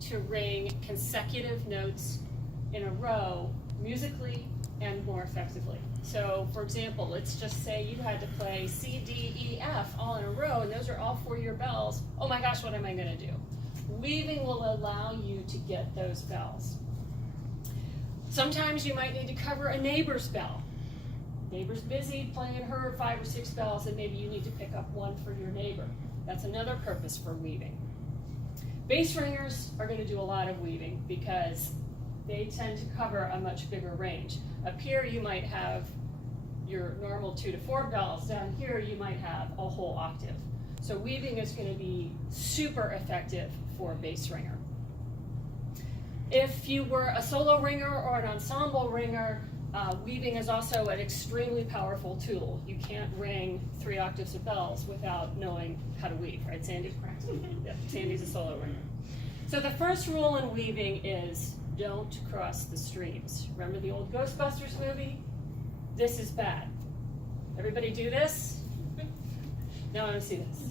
to ring consecutive notes in a row musically and more effectively. So for example, let's just say you had to play C, D, E, F all in a row, and those are all 4-year bells. Oh my gosh, what am I going to do? Weaving will allow you to get those bells. Sometimes you might need to cover a neighbor's bell. Neighbor's busy playing her 5 or 6 bells, and maybe you need to pick up one for your neighbor. That's another purpose for weaving. Bass ringers are going to do a lot of weaving because they tend to cover a much bigger range. Up here you might have your normal 2 to 4 bells. Down here you might have a whole octave. So weaving is going to be super effective for a bass ringer. If you were a solo ringer or an ensemble ringer, weaving is also an extremely powerful tool. You can't ring 3 octaves of bells without knowing how to weave, right, Sandy? Correct. Yeah, Sandy's a solo ringer. So the first rule in weaving is don't cross the streams. Remember the old Ghostbusters movie? This is bad. Everybody do this? No, I want to see this.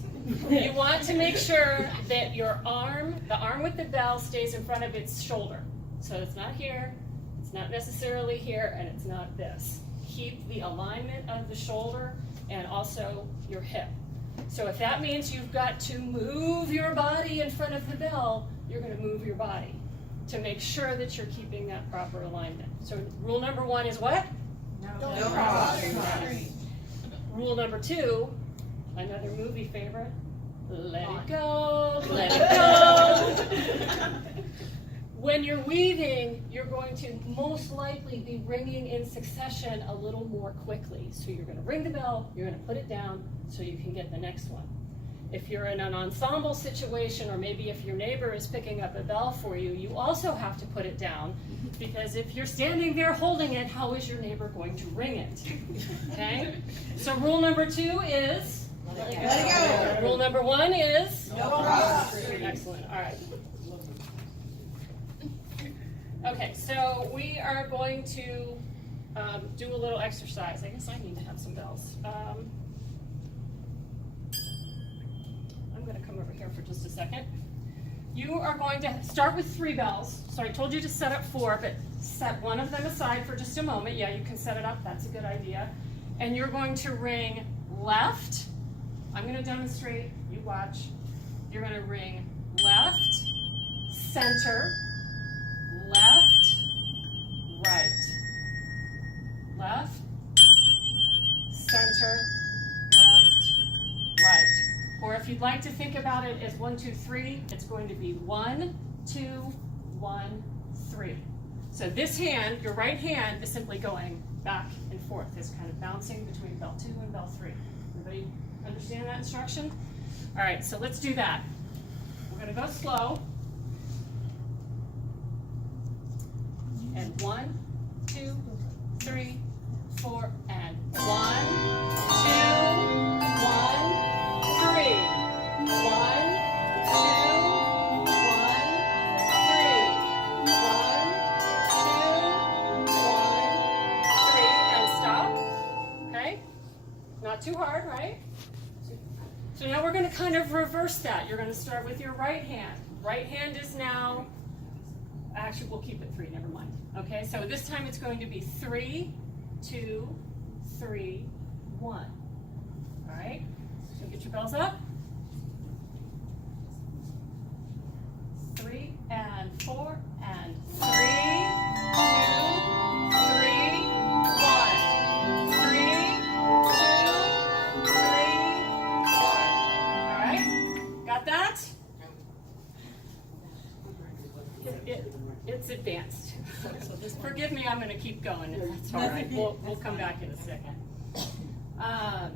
You want to make sure that your arm, the arm with the bell, stays in front of its shoulder. So it's not here, it's not necessarily here, and it's not this. Keep the alignment of the shoulder and also your hip. So if that means you've got to move your body in front of the bell, you're going to move your body to make sure that you're keeping that proper alignment. So rule number 1 is what? Don't cross the stream. Rule number 2, another movie favorite, let it go, let it go. When you're weaving, you're going to most likely be ringing in succession a little more quickly. So you're going to ring the bell, you're going to put it down so you can get the next one. If you're in an ensemble situation, or maybe if your neighbor is picking up a bell for you, you also have to put it down, because if you're standing there holding it, how is your neighbor going to ring it? Okay? So rule number 2 is? Let it go. Rule number 1 is? Don't cross the stream. Excellent. All right. Okay, so we are going to do a little exercise. I guess I need to have some bells. I'm going to come over here for just a second. You are going to start with 3 bells. So I told you to set up 4, but set one of them aside for just a moment. Yeah, you can set it up. That's a good idea. And you're going to ring left. I'm going to demonstrate. You watch. You're going to ring left, center, left, right. Left, center, left, right. Or if you'd like to think about it as 1, 2, 3, it's going to be 1, 2, 1, 3. So this hand, your right hand, is simply going back and forth. It's kind of bouncing between bell 2 and bell 3. Everybody understand that instruction? All right, so let's do that. We're going to go slow. And 1, 2, 3, 4, and 1, 2, 1, 3. 1, 2, 1, 3. 1, 2, 1, 3. And stop. Okay? Not too hard, right? So now we're going to kind of reverse that. You're going to start with your right hand. Right hand is now, actually we'll keep it 3, never mind. Okay, so this time it's going to be 3, 2, 3, 1. All right, so get your bells up. 3 and 4 and 3, 2, 3, 1. 3, 2, 3, 1. All right, got that? It's advanced. So just forgive me, I'm going to keep going if that's all right. We'll come back in a second. All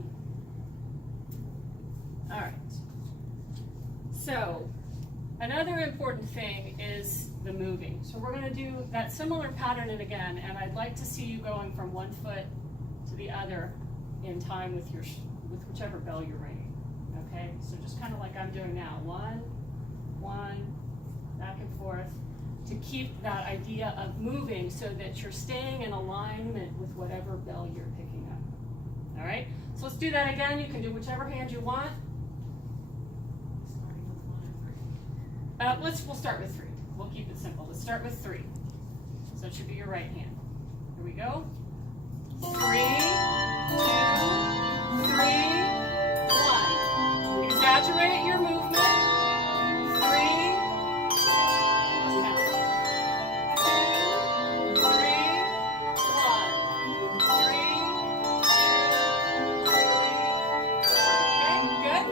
right. So another important thing is the moving. So we're going to do that similar pattern again, and I'd like to see you going from one foot to the other in time with whichever bell you're ringing. Okay? So just kind of like I'm doing now. 1, 1, back and forth, to keep that idea of moving so that you're staying in alignment with whatever bell you're picking up. All right? So let's do that again. You can do whichever hand you want. We'll start with 3. we'll keep it simple. Let's start with 3. So it should be your right hand. Here we go. 3, 2, 3, 1. Exaggerate your movement. 3, 2, 3, 1. 3, 2, 3, 2, 1. Okay, good.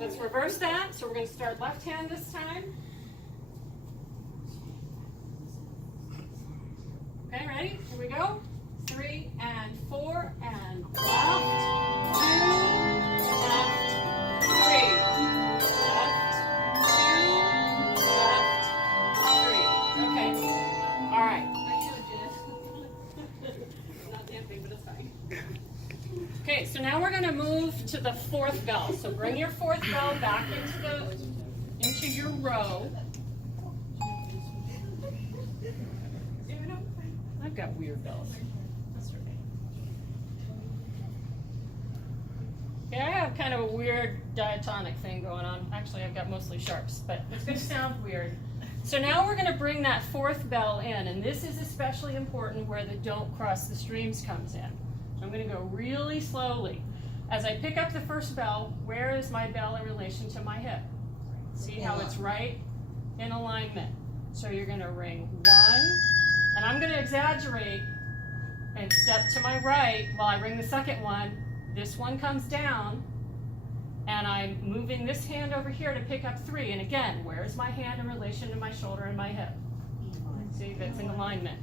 Let's reverse that. So we're going to start left hand this time. Okay, ready? Here we go. 3 and 4 and left, 2, left, 3, left, 2, left, 3. Okay. All right. Not dancing, but it's fine. Okay, so now we're going to move to the 4th bell. So bring your 4th bell back into your row. I've got weird bells. Yeah, I have kind of a weird diatonic thing going on. Actually, I've got mostly sharps, but it's going to sound weird. So now we're going to bring that 4th bell in, and this is especially important where the don't cross the streams comes in. So I'm going to go really slowly. As I pick up the 1st bell, where is my bell in relation to my hip? See how it's right in alignment. So you're going to ring 1, and I'm going to exaggerate and step to my right while I ring the 2nd one. This one comes down, and I'm moving this hand over here to pick up 3. And again, where is my hand in relation to my shoulder and my hip? See, that's in alignment.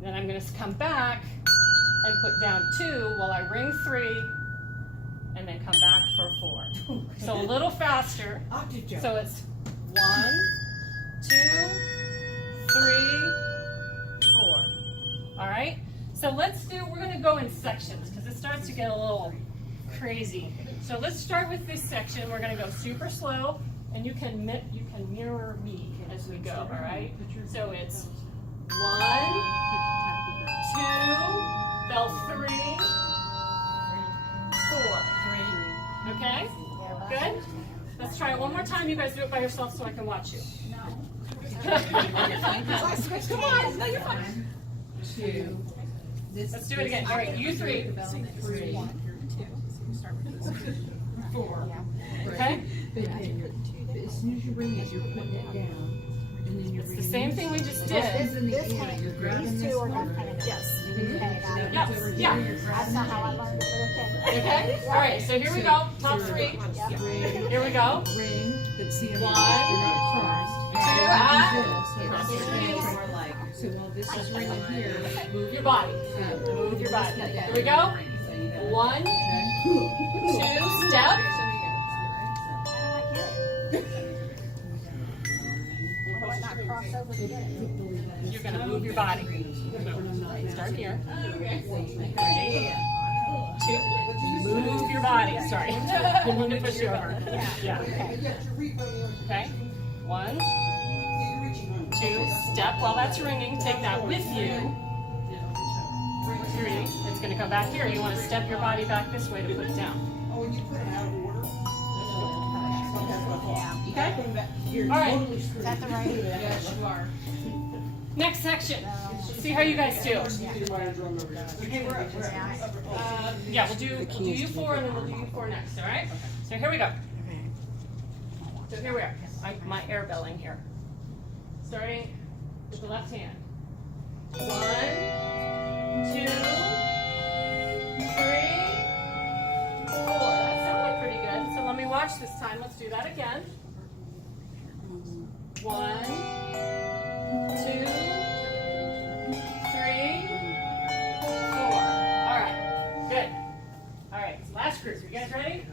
Then I'm going to come back and put down 2 while I ring 3, and then come back for 4. So a little faster. So it's 1, 2, 3, 4. All right? So we're going to go in sections because it starts to get a little crazy. So let's start with this section. We're going to go super slow, and you can mirror me as we go, all right? So it's 1, 2, bell 3, 4. Okay? Good? Let's try it one more time. You guys do it by yourself so I can watch you. No. Come on. No, you're fine. 2. Let's do it again. All right, you 3. 1, 2. 4. Okay? As soon as you ring it, you're putting it down. And then you're It's the same thing we just did. This one, you're grabbing this one. Yes. Yep. Yeah. That's not how I learned it, but okay. Okay? All right, so here we go. Top 3. Here we go. Ring, but see, you're 1, not crossed. 2, So while this is ringing here, move your body. Move your body. Here we go. 1, 2, step. You're going to move your body. Start here. 2, move your body. Sorry. Didn't mean to push you over. Yeah. Okay. 1, 2, step while that's ringing. Take that with you. 3, it's going to come back here. You want to step your body back this way to put it down. Okay? All right. Is that the right? yes, you are. Next section. See how you guys do. Yeah, we'll do U4 and then we'll do U4 next, all right? So here we go. So here we are. My air belling here. Starting with the left hand. 1, 2, 3, 4. That sounded pretty good. So let me watch this time. Let's do that again. 1, 2, 3, 4. All right, good. All right, last group. You guys ready?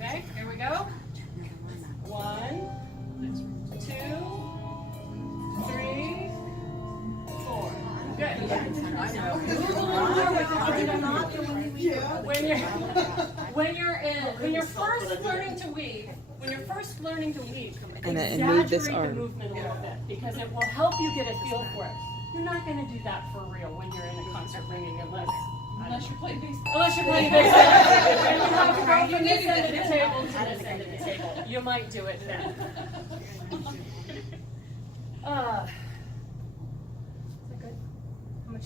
Okay, here we go. 1, 2, 3, 4. Good. When you're first learning to weave, exaggerate the movement a little bit because it will help you get a feel for it. You're not going to do that for real when you're in a concert ringing unless Unless you're playing baseball. Unless you're playing baseball. And you have to go from this end of the table to this end of the table. You might do it then.